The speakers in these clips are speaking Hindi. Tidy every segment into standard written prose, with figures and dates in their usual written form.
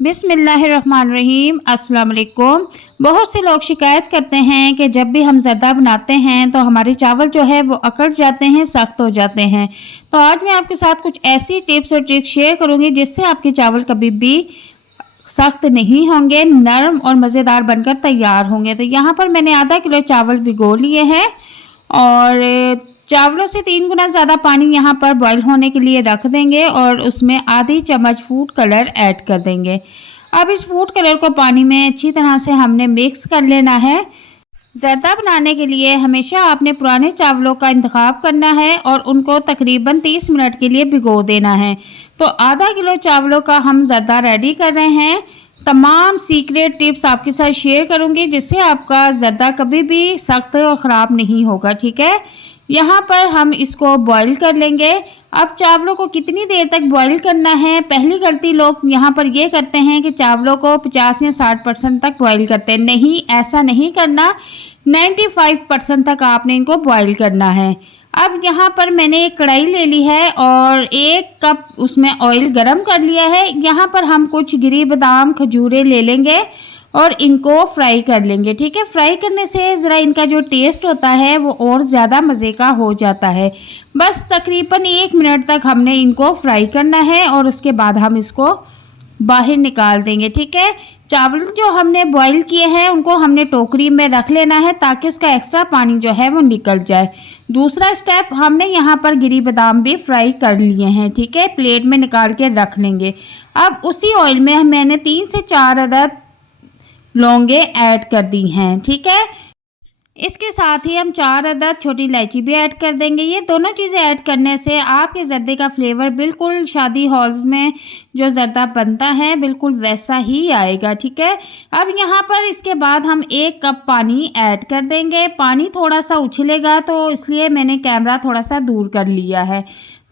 बिस्मिल्लाहिर्रहमानिर्रहीम। अस्सलाम वालेकुम। बहुत से लोग शिकायत करते हैं कि जब भी हम ज़र्दा बनाते हैं तो हमारे चावल जो है वो अकड़ जाते हैं, सख्त हो जाते हैं। तो आज मैं आपके साथ कुछ ऐसी टिप्स और ट्रिक्स शेयर करूंगी जिससे आपके चावल कभी भी सख्त नहीं होंगे, नरम और मज़ेदार बनकर तैयार होंगे। तो यहाँ पर मैंने आधा किलो चावल भिगो लिए हैं और चावलों से 3 गुना ज़्यादा पानी यहाँ पर बॉईल होने के लिए रख देंगे और उसमें आधी चम्मच फूड कलर ऐड कर देंगे। अब इस फूड कलर को पानी में अच्छी तरह से हमने मिक्स कर लेना है। ज़र्दा बनाने के लिए हमेशा आपने पुराने चावलों का इंतखाब करना है और उनको तकरीबन 30 मिनट के लिए भिगो देना है। तो आधा किलो चावलों का हम ज़र्दा रेडी कर रहे हैं। तमाम सीक्रेट टिप्स आपके साथ शेयर करूंगी जिससे आपका ज़र्दा कभी भी सख्त और ख़राब नहीं होगा, ठीक है। यहाँ पर हम इसको बॉईल कर लेंगे। अब चावलों को कितनी देर तक बॉईल करना है, पहली गलती लोग यहाँ पर ये करते हैं कि चावलों को 50 या 60% तक बॉईल करते हैं। नहीं, ऐसा नहीं करना। 95% तक आपने इनको बॉईल करना है। अब यहाँ पर मैंने एक कढ़ाई ले ली है और 1 कप उसमें ऑयल गरम कर लिया है। यहाँ पर हम कुछ गिरी बादाम, खजूरें ले लेंगे और इनको फ्राई कर लेंगे, ठीक है। फ्राई करने से ज़रा इनका जो टेस्ट होता है वो और ज़्यादा मज़े का हो जाता है। बस तकरीबन 1 मिनट तक हमने इनको फ्राई करना है और उसके बाद हम इसको बाहर निकाल देंगे, ठीक है। चावल जो हमने बॉईल किए हैं उनको हमने टोकरी में रख लेना है ताकि उसका एक्स्ट्रा पानी जो है वो निकल जाए। दूसरा स्टेप, हमने यहाँ पर गिरी बादाम भी फ्राई कर लिए हैं, ठीक है। प्लेट में निकाल के रख लेंगे। अब उसी ऑयल में मैंने 3 से 4 अदद लौंगे ऐड कर दी हैं, ठीक है। इसके साथ ही हम 4 अदद छोटी इलायची भी ऐड कर देंगे। ये दोनों चीज़ें ऐड करने से आपके ज़र्दे का फ्लेवर बिल्कुल शादी हॉल्स में जो ज़र्दा बनता है बिल्कुल वैसा ही आएगा, ठीक है। अब यहाँ पर इसके बाद हम 1 कप पानी ऐड कर देंगे। पानी थोड़ा सा उछलेगा तो इसलिए मैंने कैमरा थोड़ा सा दूर कर लिया है।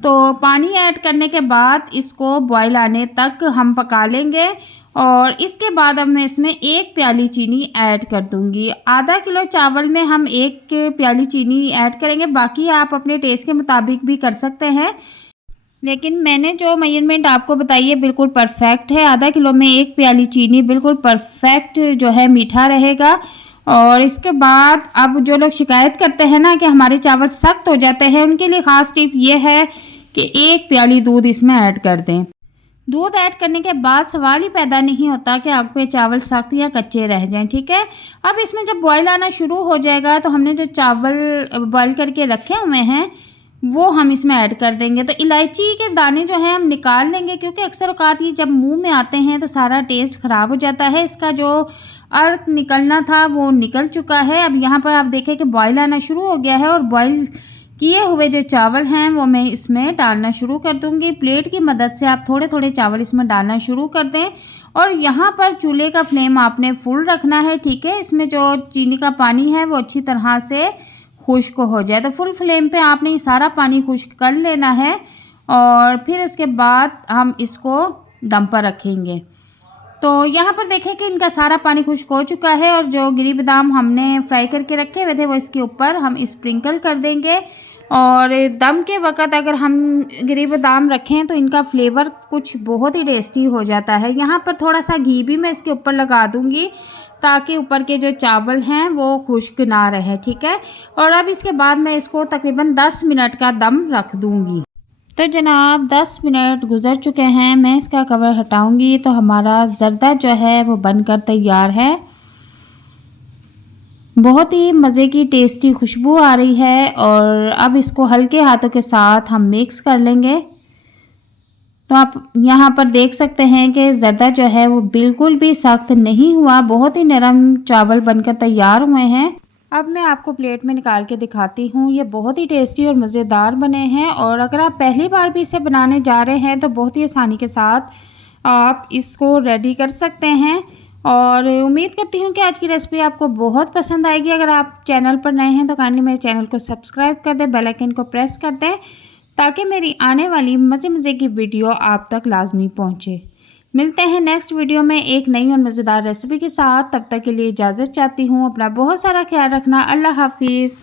तो पानी ऐड करने के बाद इसको बॉयल आने तक हम पका लेंगे और इसके बाद अब मैं इसमें 1 प्याली चीनी ऐड कर दूंगी। आधा किलो चावल में हम 1 प्याली चीनी ऐड करेंगे, बाकी आप अपने टेस्ट के मुताबिक भी कर सकते हैं, लेकिन मैंने जो मेजरमेंट आपको बताई है बिल्कुल परफेक्ट है। आधा किलो में 1 प्याली चीनी बिल्कुल परफेक्ट जो है मीठा रहेगा। और इसके बाद अब जो लोग शिकायत करते हैं ना कि हमारे चावल सख्त हो जाते हैं, उनके लिए ख़ास टिप ये है कि 1 प्याली दूध इसमें ऐड कर दें। दूध ऐड करने के बाद सवाल ही पैदा नहीं होता कि आग पे चावल सख्त या कच्चे रह जाएं, ठीक है। अब इसमें जब बॉईल आना शुरू हो जाएगा तो हमने जो चावल बॉईल करके रखे हुए हैं वो हम इसमें ऐड कर देंगे। तो इलायची के दाने जो हैं हम निकाल लेंगे क्योंकि अक्सर औकात ये जब मुंह में आते हैं तो सारा टेस्ट ख़राब हो जाता है। इसका जो अर्क निकलना था वो निकल चुका है। अब यहाँ पर आप देखें कि बॉईल आना शुरू हो गया है और बॉईल किए हुए जो चावल हैं वो मैं इसमें डालना शुरू कर दूंगी। प्लेट की मदद से आप थोड़े थोड़े चावल इसमें डालना शुरू कर दें और यहाँ पर चूल्हे का फ्लेम आपने फुल रखना है, ठीक है। इसमें जो चीनी का पानी है वो अच्छी तरह से खुश्क हो जाए। तो फुल फ्लेम पे आपने ये सारा पानी खुश्क कर लेना है और फिर उसके बाद हम इसको दम पर रखेंगे। तो यहाँ पर देखें कि इनका सारा पानी खुश्क हो चुका है और जो गिरी बादाम हमने फ्राई करके रखे हुए थे वो इसके ऊपर हम स्प्रिंकल कर देंगे। और दम के वक़्त अगर हम गिरी बादाम रखें तो इनका फ्लेवर कुछ बहुत ही टेस्टी हो जाता है। यहाँ पर थोड़ा सा घी भी मैं इसके ऊपर लगा दूँगी ताकि ऊपर के जो चावल हैं वो खुश्क ना रहे, ठीक है। और अब इसके बाद मैं इसको तकरीबन 10 मिनट का दम रख दूँगी। तो जनाब 10 मिनट गुज़र चुके हैं, मैं इसका कवर हटाऊंगी तो हमारा ज़र्दा जो है वो बनकर तैयार है। बहुत ही मज़े की टेस्टी खुशबू आ रही है और अब इसको हल्के हाथों के साथ हम मिक्स कर लेंगे। तो आप यहाँ पर देख सकते हैं कि ज़र्दा जो है वो बिल्कुल भी सख्त नहीं हुआ, बहुत ही नरम चावल बनकर तैयार हुए हैं। अब मैं आपको प्लेट में निकाल के दिखाती हूँ। ये बहुत ही टेस्टी और मज़ेदार बने हैं और अगर आप पहली बार भी इसे बनाने जा रहे हैं तो बहुत ही आसानी के साथ आप इसको रेडी कर सकते हैं। और उम्मीद करती हूँ कि आज की रेसिपी आपको बहुत पसंद आएगी। अगर आप चैनल पर नए हैं तो काइंडली मेरे चैनल को सब्सक्राइब कर दें, बेल आइकन को प्रेस कर दें ताकि मेरी आने वाली मज़े की वीडियो आप तक लाजमी पहुँचे। मिलते हैं नेक्स्ट वीडियो में एक नई और मज़ेदार रेसिपी के साथ। तब तक के लिए इजाज़त चाहती हूँ। अपना बहुत सारा ख्याल रखना। अल्लाह हाफिज़।